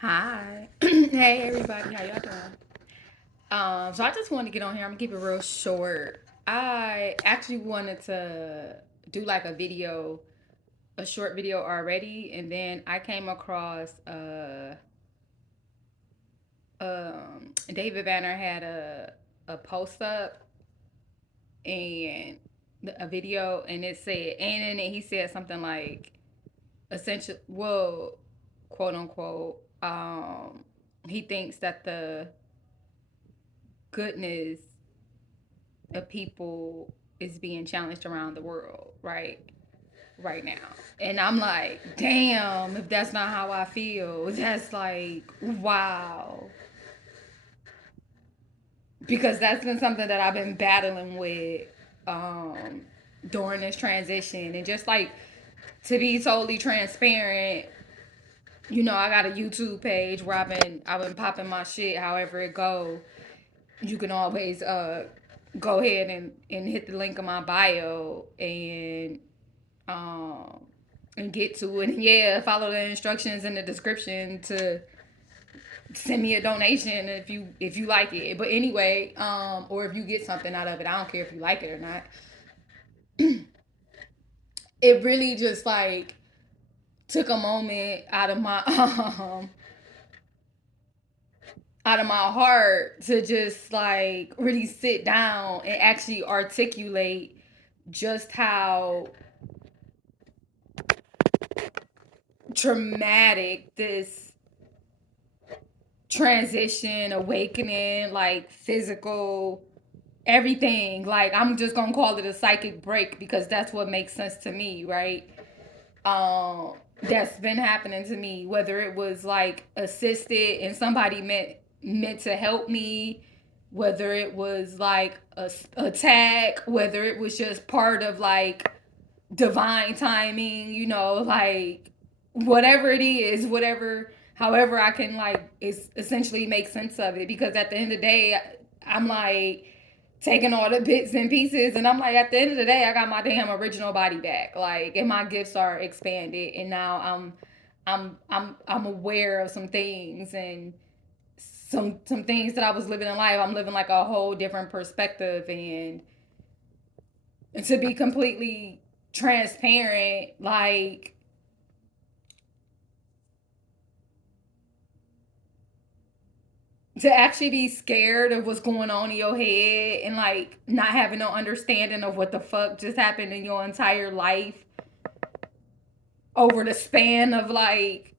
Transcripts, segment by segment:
Hi. Hey everybody, how y'all doing? So I just wanted to get on here. I'm gonna keep it real short. I actually wanted to do like a short video already, and then I came across David Banner had a post up and a video, and it said, and in it he said something like essential, well, quote unquote, he thinks that the goodness of people is being challenged around the world, right now. And I'm like, damn, if that's not how I feel, that's like, wow. Because that's been something that I've been battling with um during this transition. And just like, to be totally transparent, I got a YouTube page where I've been popping my shit however it go. You can always go ahead and hit the link in my bio um and get to it. And yeah, follow the instructions in the description to send me a donation if you like it. But anyway, or if you get something out of it. I don't care if you like it or not. It really just like took a moment out of my heart to just like really sit down and actually articulate just how traumatic this transition, awakening, like physical, everything. Like, I'm just gonna call it a psychic break because that's what makes sense to me, right? That's been happening to me, whether it was like assisted and somebody meant to help me, whether it was like a attack, whether it was just part of like divine timing, like whatever it is, whatever, however I can like is essentially make sense of it. Because at the end of the day, I'm like taking all the bits and pieces, and I'm like, at the end of the day, I got my damn original body back, like, and my gifts are expanded, and now I'm aware of some things, and some things that I was living in life, I'm living like a whole different perspective. And to be completely transparent, like, to actually be scared of what's going on in your head and like not having no understanding of what the fuck just happened in your entire life over the span of like,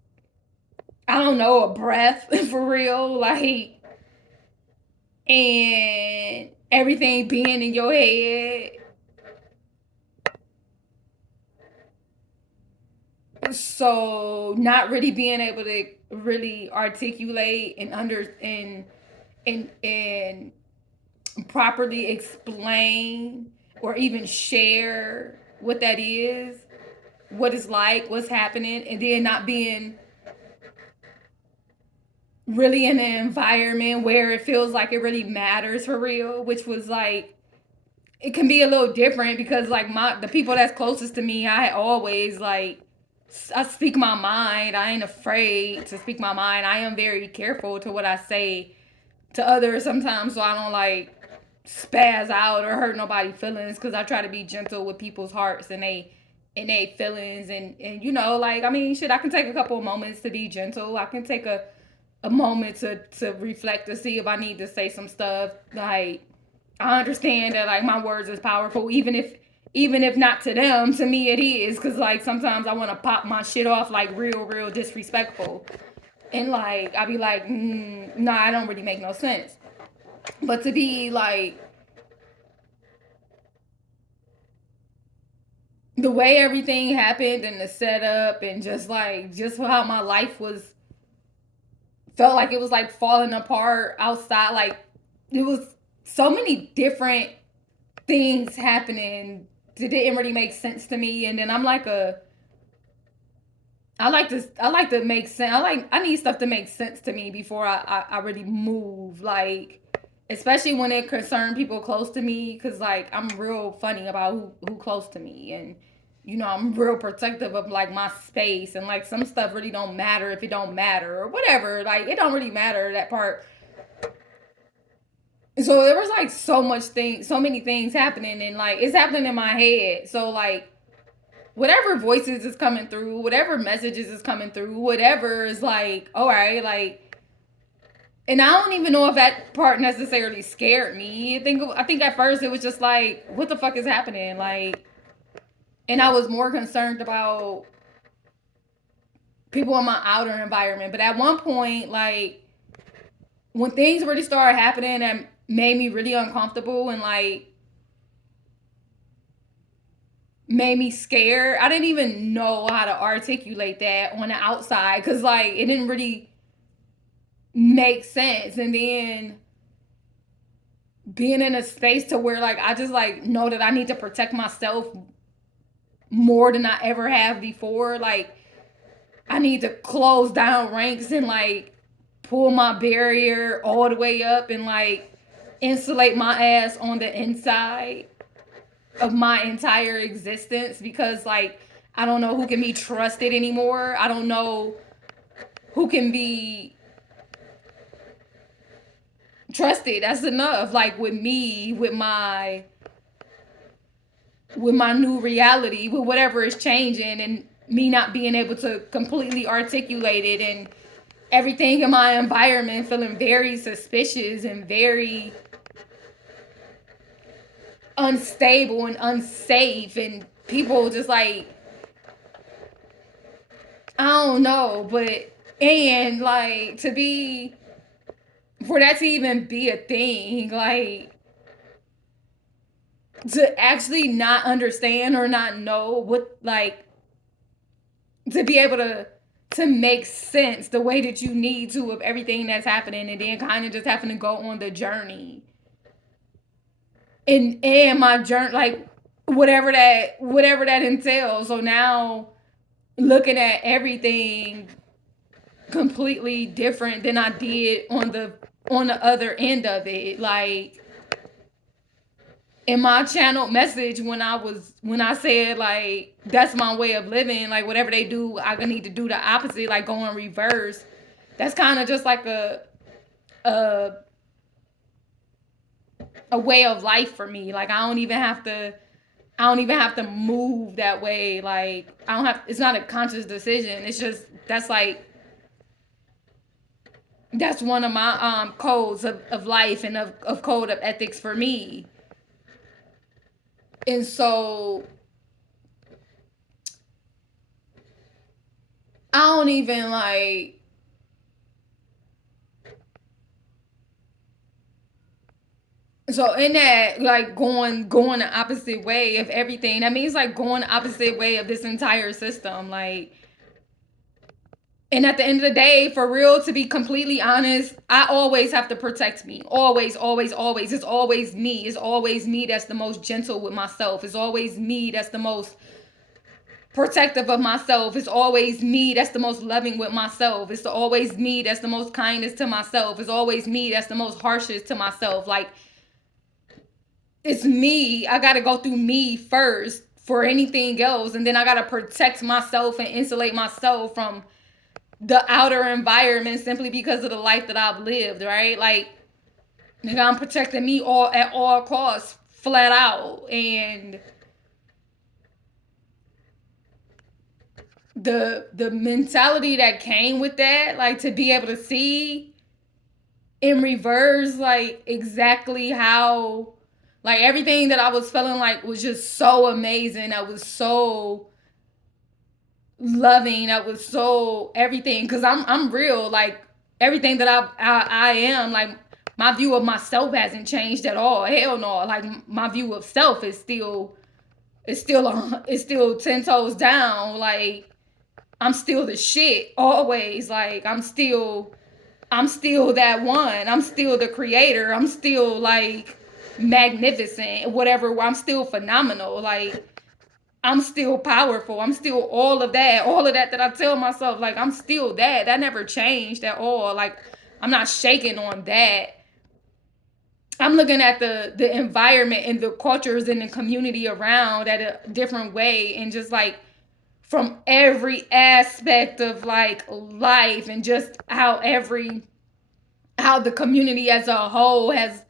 I don't know, a breath for real, like, and everything being in your head. So not really being able to really articulate and and properly explain or even share what that is, what it's like, what's happening, and then not being really in an environment where it feels like it really matters for real, which was like, it can be a little different because like the people that's closest to me, I always like, I speak my mind. I ain't afraid to speak my mind. I am very careful to what I say to others sometimes, so I don't like spaz out or hurt nobody's feelings, because I try to be gentle with people's hearts and they feelings. And like, I mean, shit, I can take a couple of moments to be gentle. I can take a moment to reflect to see if I need to say some stuff. Like, I understand that like my words is powerful, even if not to them, to me it is, because like sometimes I want to pop my shit off like real disrespectful, and like I be like, nah, I don't really make no sense. But to be like, the way everything happened and the setup and just how my life was, felt like it was like falling apart outside. Like, it was so many different things happening that didn't really make sense to me. And then I'm like, I like to make sense. I need stuff to make sense to me before I really move. Like, especially when it concerns people close to me, because like I'm real funny about who close to me. And I'm real protective of like my space, and like some stuff really don't matter if it don't matter or whatever. Like it don't really matter that part. So there was like so many things happening, and like it's happening in my head. So like whatever voices is coming through, whatever messages is coming through, whatever is like, all right, like, and I don't even know if that part necessarily scared me. I think at first it was just like, what the fuck is happening? Like, and I was more concerned about people in my outer environment. But at one point, like, when things really started happening and made me really uncomfortable and like made me scared, I didn't even know how to articulate that on the outside because like it didn't really make sense. And then being in a space to where like I just like know that I need to protect myself more than I ever have before. Like I need to close down ranks and like pull my barrier all the way up and like insulate my ass on the inside of my entire existence, because like I don't know who can be trusted anymore. I don't know who can be trusted. That's enough. Like with me, with my new reality, with whatever is changing, and me not being able to completely articulate it, and everything in my environment feeling very suspicious and very unstable and unsafe, and people just like, I don't know. But and like to be, for that to even be a thing, like to actually not understand or not know what, like, to be able to make sense the way that you need to of everything that's happening, and then kind of just having to go on the journey and my journey, like whatever that entails. So now looking at everything completely different than I did on the other end of it. Like in my channeled message, when I said like that's my way of living, like whatever they do, I need to do the opposite, like go in reverse. That's kind of just like a a way of life for me. Like I don't even have to move that way. Like I don't have, it's not a conscious decision. It's just that's one of my codes of life and of code of ethics for me. And so I don't even like, so in that, like going the opposite way of everything, that means like going the opposite way of this entire system. Like, and at the end of the day, for real, to be completely honest, I always have to protect me. Always, always, always. It's always me. It's always me that's the most gentle with myself. It's always me that's the most protective of myself. It's always me that's the most loving with myself. It's always me that's the most kindest to myself. It's always me that's the most harshest to myself. Like, it's me. I gotta go through me first for anything else, and then I gotta protect myself and insulate myself from the outer environment simply because of the life that I've lived, right? Like, nigga, I'm protecting me all at all costs, flat out. And the mentality that came with that, like to be able to see in reverse, like exactly how, like everything that I was feeling like was just so amazing. I was so loving. I was so everything, because I'm real. Like everything that I am, like my view of myself hasn't changed at all. Hell no. Like my view of self is still it's still 10 toes down. Like I'm still the shit always. Like I'm still that one. I'm still the creator. I'm still like magnificent. Whatever. I'm still phenomenal. Like I'm still powerful. I'm still all of that. All of that I tell myself. Like I'm still that. That never changed at all. Like I'm not shaking on that. I'm looking at the environment and the cultures and the community around at a different way, and just like from every aspect of like life, and just how the community as a whole has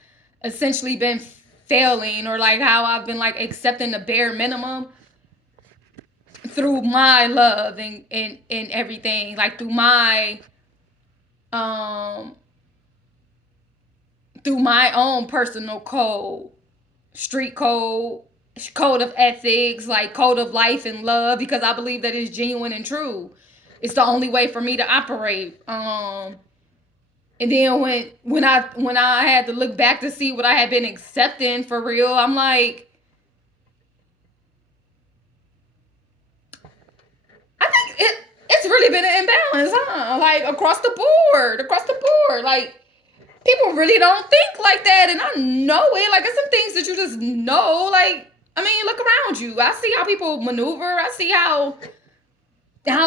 essentially been failing, or like how I've been like accepting the bare minimum through my love and everything, like um through my own personal code, street code, code of ethics, like code of life and love, because I believe that it's genuine and true. It's the only way for me to operate. And then when I had to look back to see what I had been accepting for real, I'm like, I think it's really been an imbalance, huh? Like across the board, like people really don't think like that, and I know it. Like, it's some things that you just know. Like, I mean, look around you. I see how people maneuver. I see how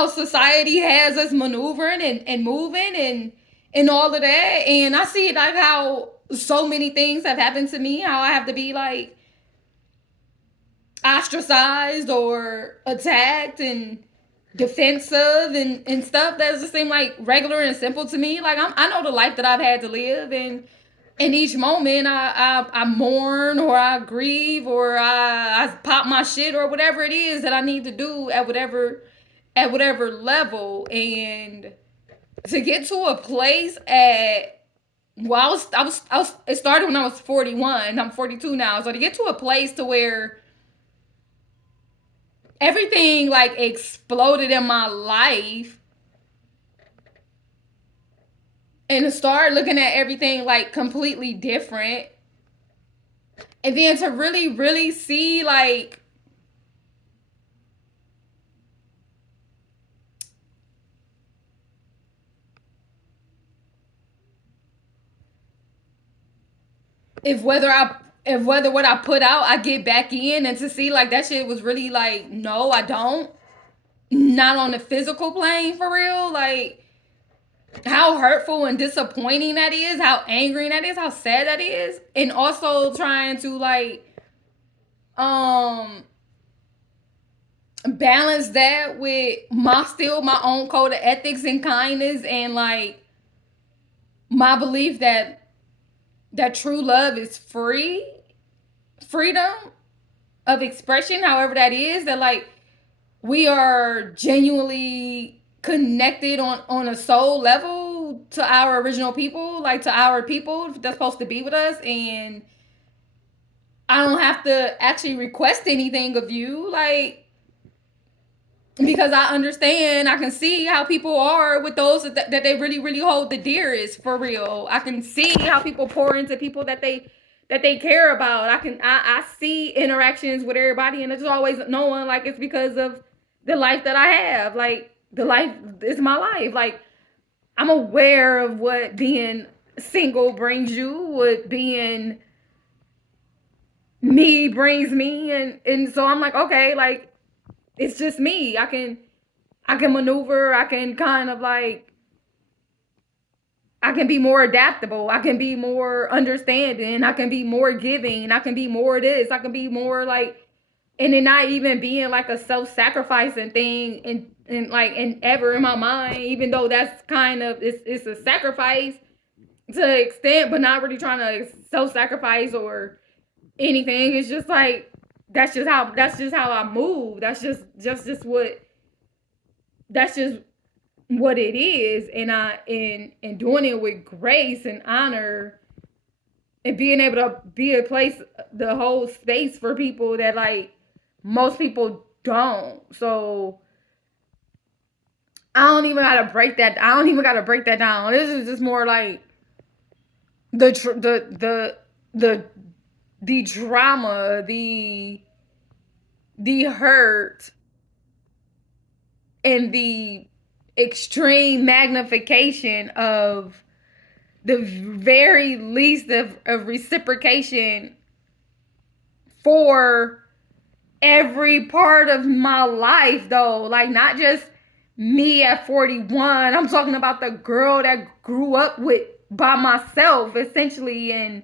society has us maneuvering and moving and all of that. And I see like how so many things have happened to me. How I have to be like ostracized or attacked and defensive and stuff that just seem like regular and simple to me. Like, I know the life that I've had to live, and in each moment I mourn, or I grieve, or I pop my shit, or whatever it is that I need to do at whatever level. And to get to a place at, well, I was it started when I was 41. I'm 42 now. So to get to a place to where everything like exploded in my life, and to start looking at everything like completely different, and then to really really see like if whether what I put out I get back in, and to see like that shit was really like, no, I don't. Not on the physical plane for real. Like, how hurtful and disappointing that is, how angry that is, how sad that is. And also trying to like um balance that with my own code of ethics and kindness, and like my belief that true love is freedom of expression, however that is, that like we are genuinely connected on a soul level to our original people, like to our people that's supposed to be with us. And I don't have to actually request anything of you, like, because I understand, I can see how people are with those that they really really hold the dearest for real. I can see how people pour into people that they care about. I see interactions with everybody, and it's always knowing like it's because of the life that I have. Like, the life is my life. Like, I'm aware of what being single brings you, what being me brings me, and so I'm like, okay, like, it's just me. I can maneuver. I can kind of like, I can be more adaptable. I can be more understanding. I can be more giving. I can be more this. I can be more like, and then not even being like a self-sacrificing thing and like, and ever in my mind, even though that's kind of, it's a sacrifice to an extent, but not really trying to self-sacrifice or anything. It's just like, that's just how I move. That's just what it is. And and doing it with grace and honor, and being able to be a place, the whole space for people that like most people don't. So I don't even gotta break that down. This is just more like the the the drama, the hurt, and the extreme magnification of the very least of reciprocation for every part of my life, though. Like, not just me at 41. I'm talking about the girl that grew up with by myself, essentially, and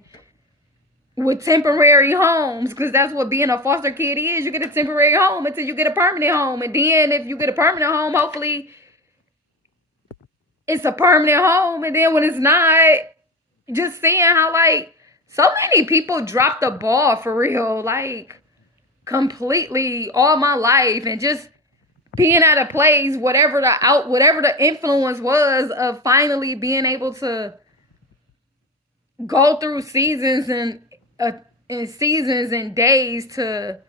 with temporary homes, because that's what being a foster kid is. You get a temporary home until you get a permanent home, and then if you get a permanent home, hopefully it's a permanent home. And then when it's not, just seeing how like so many people drop the ball for real, like completely all my life, and just being at a place, whatever the influence was of finally being able to go through seasons and seasons and days to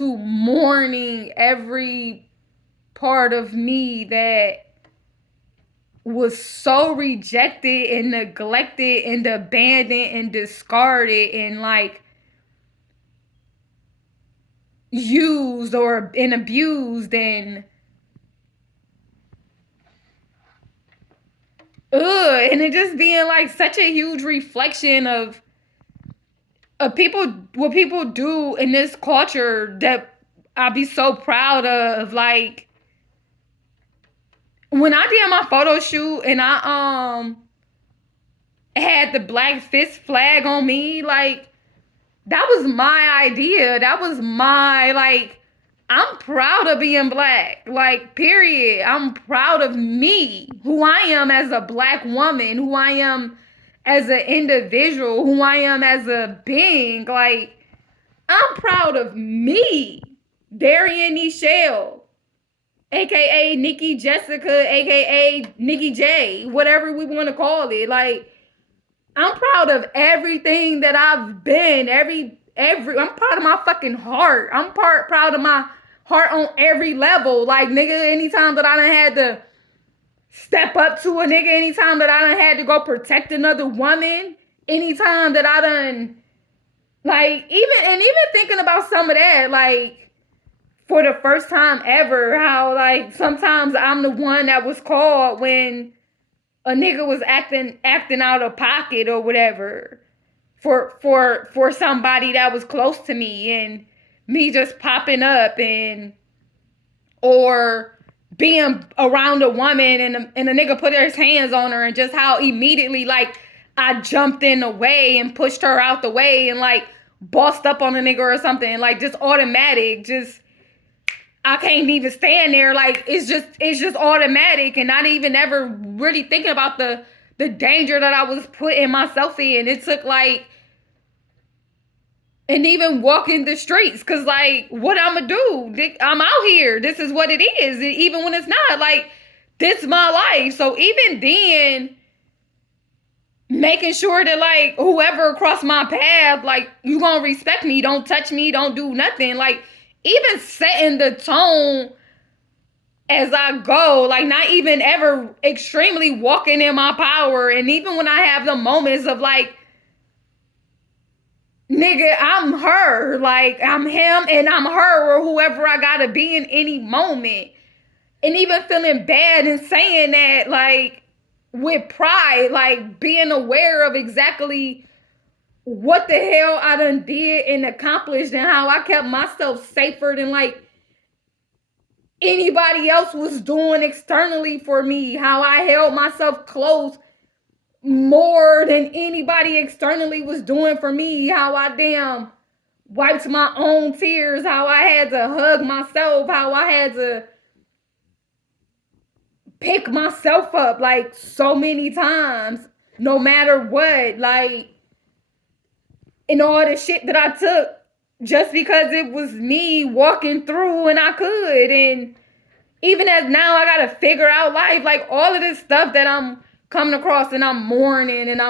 mourning every part of me that was so rejected and neglected and abandoned and discarded and like used or and abused and and it just being like such a huge reflection of people, what people do in this culture that I'll be so proud of. Like when I did my photo shoot and I had the Black Fist flag on me, like that was my idea. That was my, like, I'm proud of being black. Like, period. I'm proud of me, who I am as a black woman, who I am as an individual, who I am as a being. Like, I'm proud of me. Darian Nichelle, aka Nikki Jessica, aka Nikki J, whatever we want to call it. Like, I'm proud of everything that I've been. I'm proud of my fucking heart. I'm proud of my heart on every level. Like, nigga, anytime that I done had to step up to a nigga, anytime that I done had to go protect another woman, anytime that I done, like, even thinking about some of that, like, for the first time ever, how, like, sometimes I'm the one that was called when a nigga was acting out of pocket or whatever for somebody that was close to me, and me just popping up, and or being around a woman and a nigga put his hands on her, and just how immediately like I jumped in the way and pushed her out the way and like bossed up on a nigga or something, like just automatic, just I can't even stand there. Like it's just automatic, and not even ever really thinking about the danger that I was putting myself in. It took like, and even walking the streets, cause like what I'ma do? I'm out here. This is what it is. Even when it's not, like this is my life. So even then, making sure that like whoever crossed my path, like you gonna respect me, don't touch me, don't do nothing. Like even setting the tone as I go, like not even ever extremely walking in my power. And even when I have the moments of like, nigga, I'm her, like I'm him and I'm her, or whoever I gotta be in any moment. And even feeling bad and saying that, like with pride, like being aware of exactly what the hell I done did and accomplished, and how I kept myself safer than like anybody else was doing externally for me, how I held myself close more than anybody externally was doing for me, how I damn wiped my own tears, how I had to hug myself, how I had to pick myself up like so many times, no matter what, like, and all the shit that I took just because it was me walking through and I could. And even as now I gotta figure out life, like all of this stuff that I'm coming across and I'm mourning and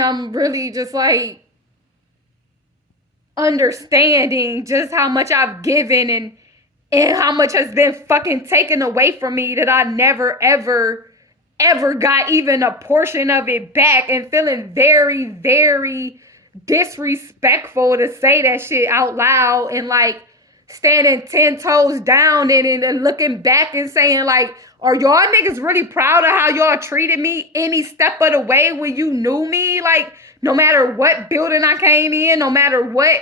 I'm really just like understanding just how much I've given and how much has been fucking taken away from me, that I never ever got even a portion of it back, and feeling very, very disrespectful to say that shit out loud, and like standing 10 toes down and looking back and saying like, are y'all niggas really proud of how y'all treated me any step of the way when you knew me? Like no matter what building I came in, no matter what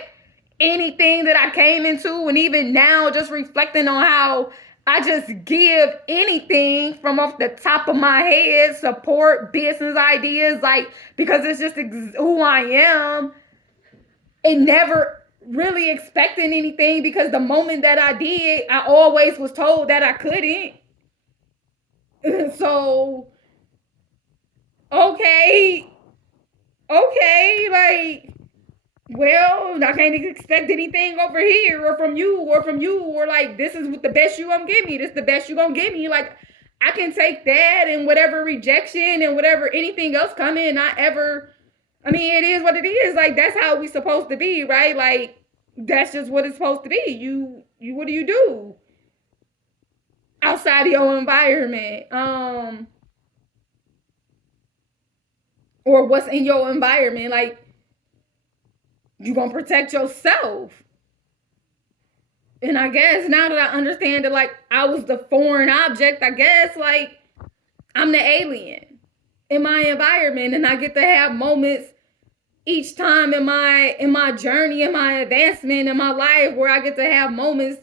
anything that I came into, and even now just reflecting on how I just give anything from off the top of my head, support, business ideas, like because it's just who I am. and never really expecting anything, because the moment that I did, I always was told that I couldn't. So, okay, okay, like, well, I can't expect anything over here or from you or like, this is what the best you gonna give me. This is the best you gonna give me. Like, I can take that and whatever rejection and whatever anything else coming. Not ever. I mean, it is what it is. Like, that's how we supposed to be, right? Like, that's just what it's supposed to be. You. What do you do outside of your environment? Or what's in your environment? Like, you gonna protect yourself. And I guess now that I understand that, like, I was the foreign object, I guess, like, I'm the alien in my environment, and I get to have moments each time in my journey, in my advancement in my life, where I get to have moments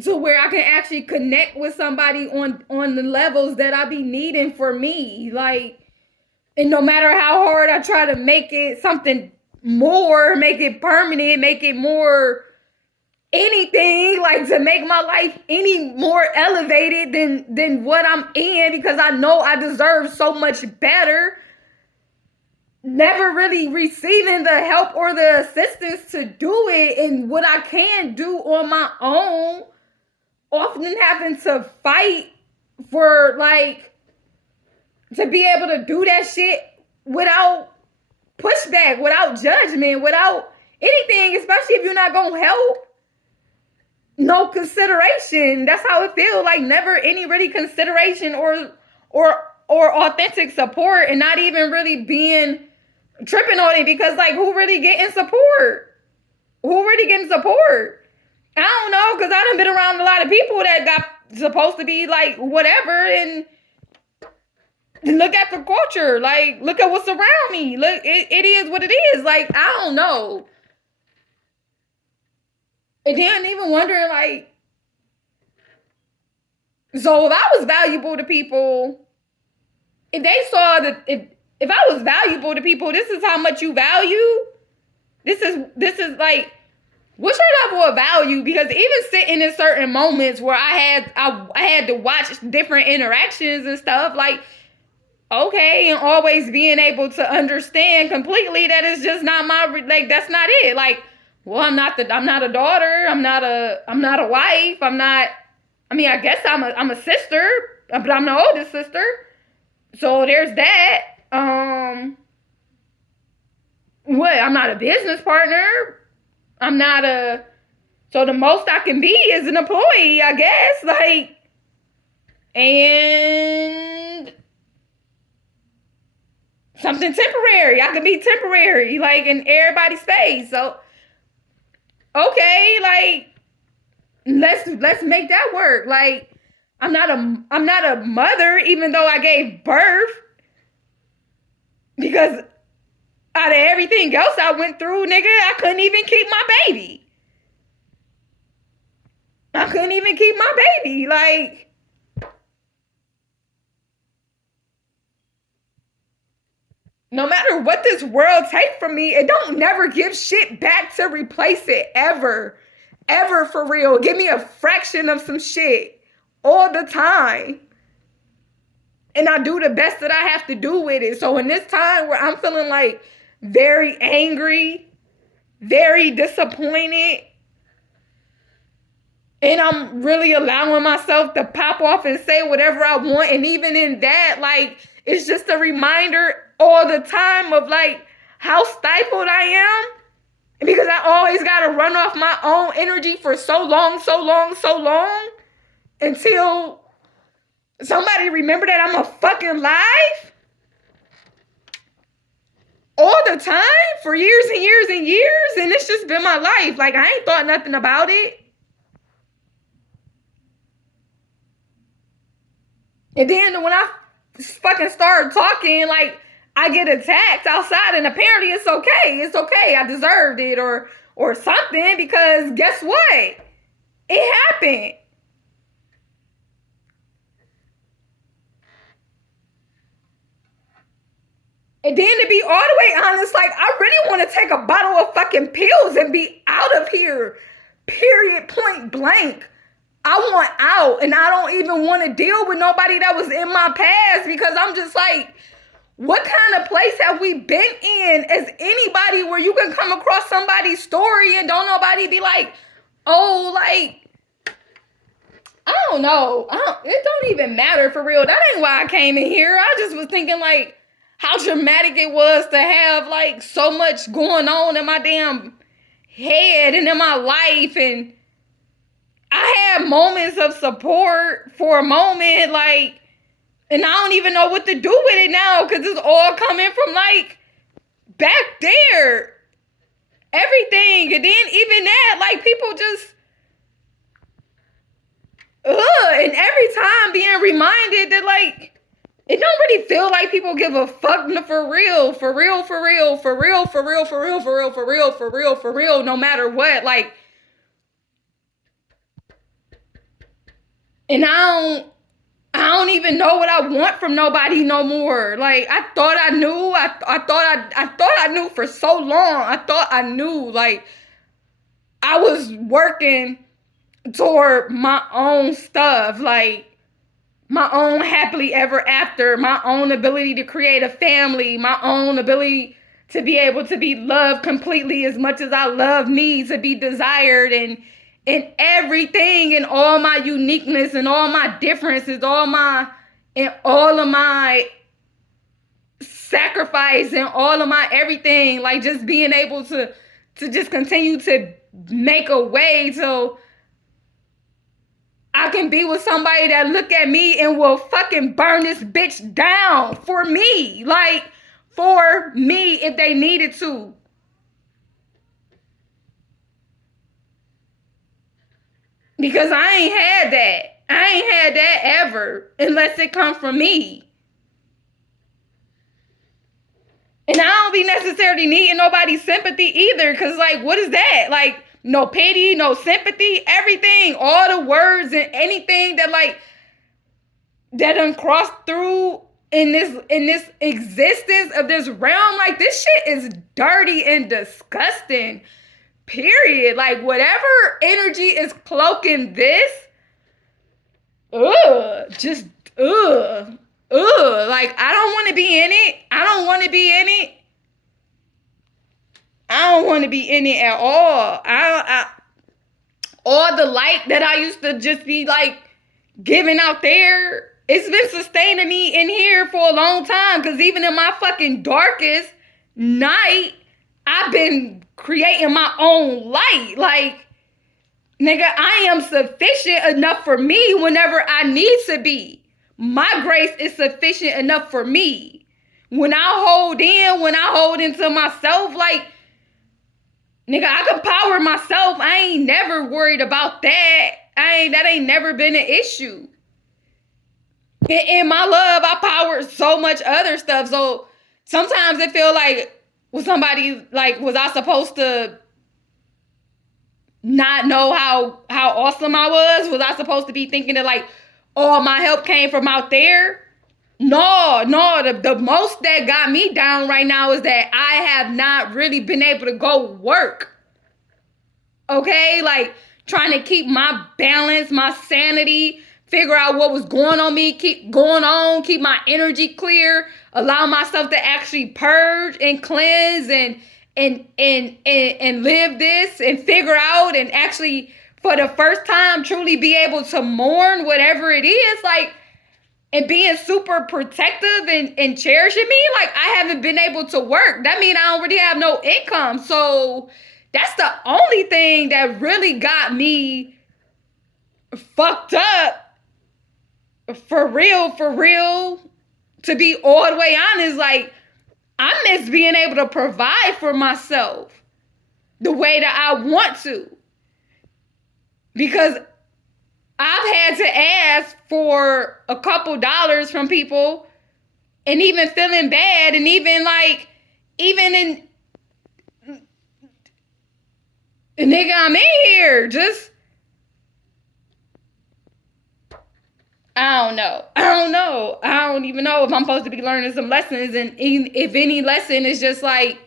to where I can actually connect with somebody on the levels that I be needing for me. Like, and no matter how hard I try to make it something more, make it permanent, make it more anything, like, to make my life any more elevated than what I'm in, because I know I deserve so much better, never really receiving the help or the assistance to do it, and what I can do on my own, often having to fight for, like, to be able to do that shit without pushback, without judgment, without anything, especially if you're not gonna help. No consideration. That's how it feels. Like, never any really consideration or authentic support, and not even really being tripping on it, because, like, who really getting support? Who really getting support? I don't know, because I done been around a lot of people that got supposed to be like whatever, and look at the culture. Like, look at what's around me. Look, it is what it is. Like, I don't know. And then even wondering, like, so if I was valuable to people, if they saw that, if I was valuable to people, this is how much you value. This is like, what's your level of value? Because even sitting in certain moments where I had to watch different interactions and stuff, like, okay, and always being able to understand completely that it's just not my, like, that's not it. Like, well, I'm not a daughter, I'm not a wife, I'm not, I mean, I guess I'm a sister, but I'm the oldest sister. So there's that. What? I'm not a business partner. I'm not a, so the most I can be is an employee, I guess. Like, and something temporary. I can be temporary, like, in everybody's face. So, okay, like, let's make that work. Like, I'm not a mother, even though I gave birth, because out of everything else I went through, nigga, I couldn't even keep my baby. I couldn't even keep my baby. Like, no matter what this world take from me, it don't never give shit back to replace it, ever. Ever, for real. Give me a fraction of some shit all the time. And I do the best that I have to do with it. So in this time where I'm feeling like very angry, very disappointed, and I'm really allowing myself to pop off and say whatever I want, and even in that, like, it's just a reminder all the time of, like, how stifled I am, because I always got to run off my own energy for so long, until somebody remember that I'm a fucking live all the time for years and years and years, and it's just been my life. Like, I ain't thought nothing about it. And then when I fucking start talking, like, I get attacked outside, and apparently it's okay. It's okay. I deserved it, or something, because guess what? It happened. And then to be all the way honest, like, I really want to take a bottle of fucking pills and be out of here. Period, point blank. I want out, and I don't even want to deal with nobody that was in my past, because I'm just like, what kind of place have we been in as anybody where you can come across somebody's story and don't nobody be like, oh, like, I don't know. It don't even matter for real. That ain't why I came in here. I just was thinking like how dramatic it was to have like so much going on in my damn head and in my life. And I had moments of support for a moment, like, and I don't even know what to do with it now because it's all coming from like back there. Everything. And then even that, like, people just and every time being reminded that, like, it don't really feel like people give a fuck for real, for real, for real, for real, for real, for real, for real, for real, for real, for real, no matter what. Like, and I don't even know what I want from nobody no more. Like, I thought I knew. I thought I knew for so long. I thought I knew. Like, I was working toward my own stuff, like my own happily ever after, my own ability to create a family, my own ability to be able to be loved completely as much as I love me, to be desired, and everything, and all my uniqueness and all my differences, all of my sacrifice and all of my everything, like just being able to just continue to make a way so I can be with somebody that look at me and will fucking burn this bitch down for me. Like, for me if they needed to. Because I ain't had that. I ain't had that ever unless it comes from me. And I don't be necessarily needing nobody's sympathy either. Because, like, what is that? Like, no pity, no sympathy, everything, all the words and anything that, like, that done crossed through in this existence of this realm. Like, this shit is dirty and disgusting. Period. Like, whatever energy is cloaking this, just like, I don't want to be in it. I don't want to be in it. I don't want to be in it at all. All the light that I used to just be like giving out there, it's been sustaining me in here for a long time. Because even in my fucking darkest night, I've been creating my own light. Like, nigga, I am sufficient enough for me whenever I need to be. My grace is sufficient enough for me. When I hold into myself, like, nigga, I can power myself. I ain't never worried about that. That ain't never been an issue. In my love, I powered so much other stuff. So sometimes it feel like, was somebody, like, was I supposed to not know how awesome I was? Was I supposed to be thinking that, like, all my help came from out there? No, the most that got me down right now is that I have not really been able to go work. Okay? Like, trying to keep my balance, my sanity, figure out what was going on me, keep my energy clear, allow myself to actually purge and cleanse and live this and figure out and actually for the first time truly be able to mourn whatever it is, like, and being super protective and cherishing me. Like, I haven't been able to work. That means I don't really have no income. So that's the only thing that really got me fucked up. For real, to be all the way honest, like, I miss being able to provide for myself the way that I want to. Because I've had to ask for a couple dollars from people and even feeling bad and even nigga, I'm in here. Just, I don't know. I don't even know if I'm supposed to be learning some lessons. And if any lesson is just like,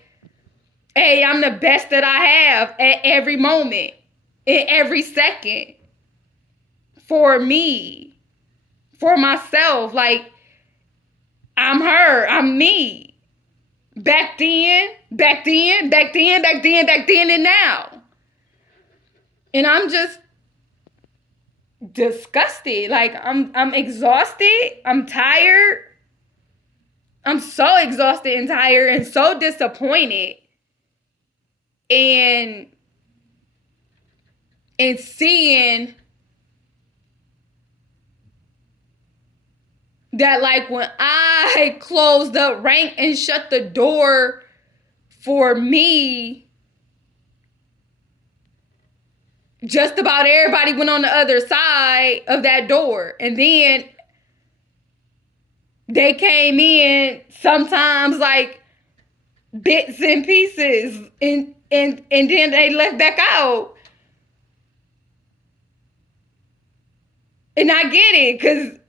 hey, I'm the best that I have at every moment, in every second, for me, for myself. Like, I'm her, I'm me. Back then, and now. And I'm just disgusted. Like, I'm exhausted. I'm tired. I'm so exhausted and tired and so disappointed. And seeing that, like, when I closed up rank and shut the door for me, just about everybody went on the other side of that door. And then they came in sometimes like bits and pieces, and then they left back out. And I get it, because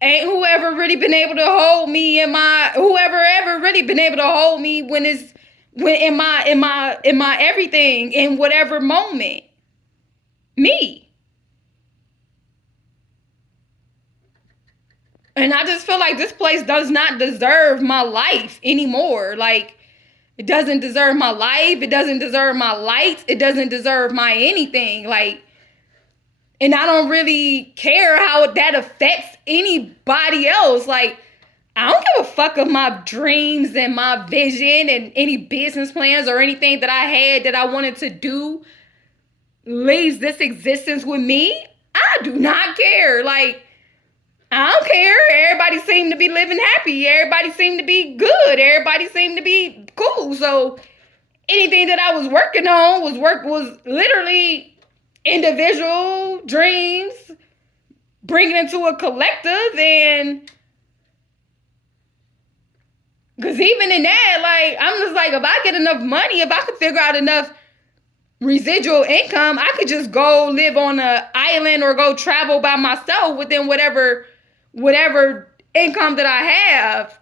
ain't whoever really been able to hold me in my, whoever ever really been able to hold me when in my everything, in whatever moment. Me. And I just feel like this place does not deserve my life anymore. Like, it doesn't deserve my life. It doesn't deserve my lights. It doesn't deserve my anything. Like, and I don't really care how that affects anybody else. Like, I don't give a fuck of my dreams and my vision and any business plans or anything that I had that I wanted to do leaves this existence with me. I do not care. Like, I don't care. Everybody seemed to be living happy. Everybody seemed to be good. Everybody seemed to be cool. So anything that I was working on was literally individual dreams, bringing it to a collective. And because even in that, like, I'm just like, if I get enough money, if I could figure out enough residual income, I could just go live on an island or go travel by myself within whatever income that I have.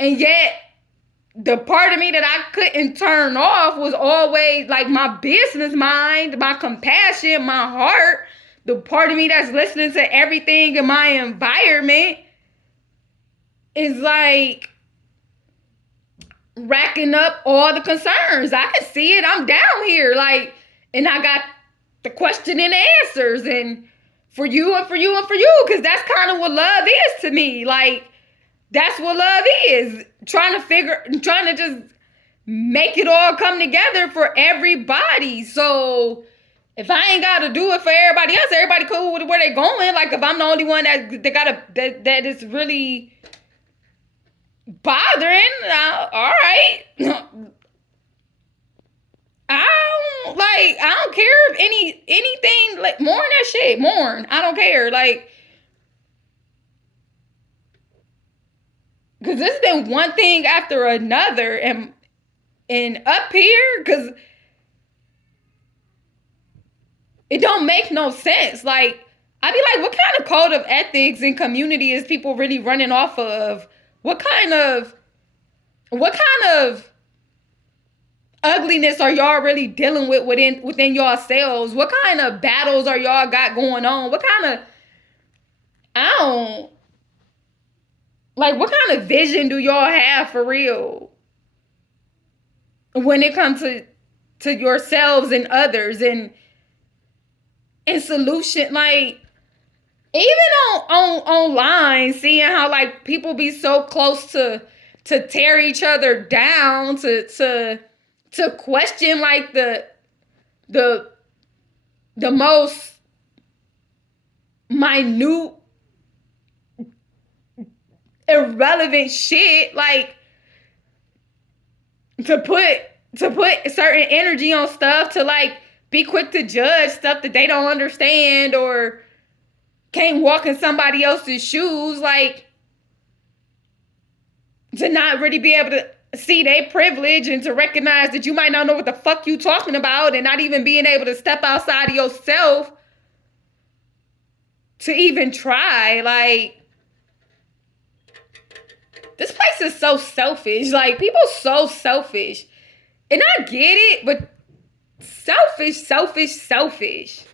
And yet, the part of me that I couldn't turn off was always like my business mind, my compassion, my heart, the part of me that's listening to everything in my environment is like racking up all the concerns. I can see it. I'm down here, like, and I got the question and answers, and for you and for you and for you, because that's kind of what love is to me. Like, that's what love is. Trying to just make it all come together for everybody. So if I ain't got to do it for everybody else, everybody cool with where they going. Like, if I'm the only one that is really bothering, all right. I don't care if anything, like, mourn that shit, mourn. I don't care. Like, because this has been one thing after another, and up here, because it don't make no sense. Like, I be like, what kind of code of ethics and community is people really running off of? What kind of ugliness are y'all really dealing with within yourselves? What kind of battles are y'all got going on? What kind of vision do y'all have for real when it comes to yourselves and others, and solution? Like, even online, seeing how, like, people be so close to tear each other down, to question, like, the most minute, irrelevant shit, like, to put certain energy on stuff, to, like, be quick to judge stuff that they don't understand or can't walk in somebody else's shoes, like, to not really be able to see their privilege and to recognize that you might not know what the fuck you talking about, and not even being able to step outside of yourself to even try. Like, this place is so selfish. Like, people so selfish. And I get it, but selfish.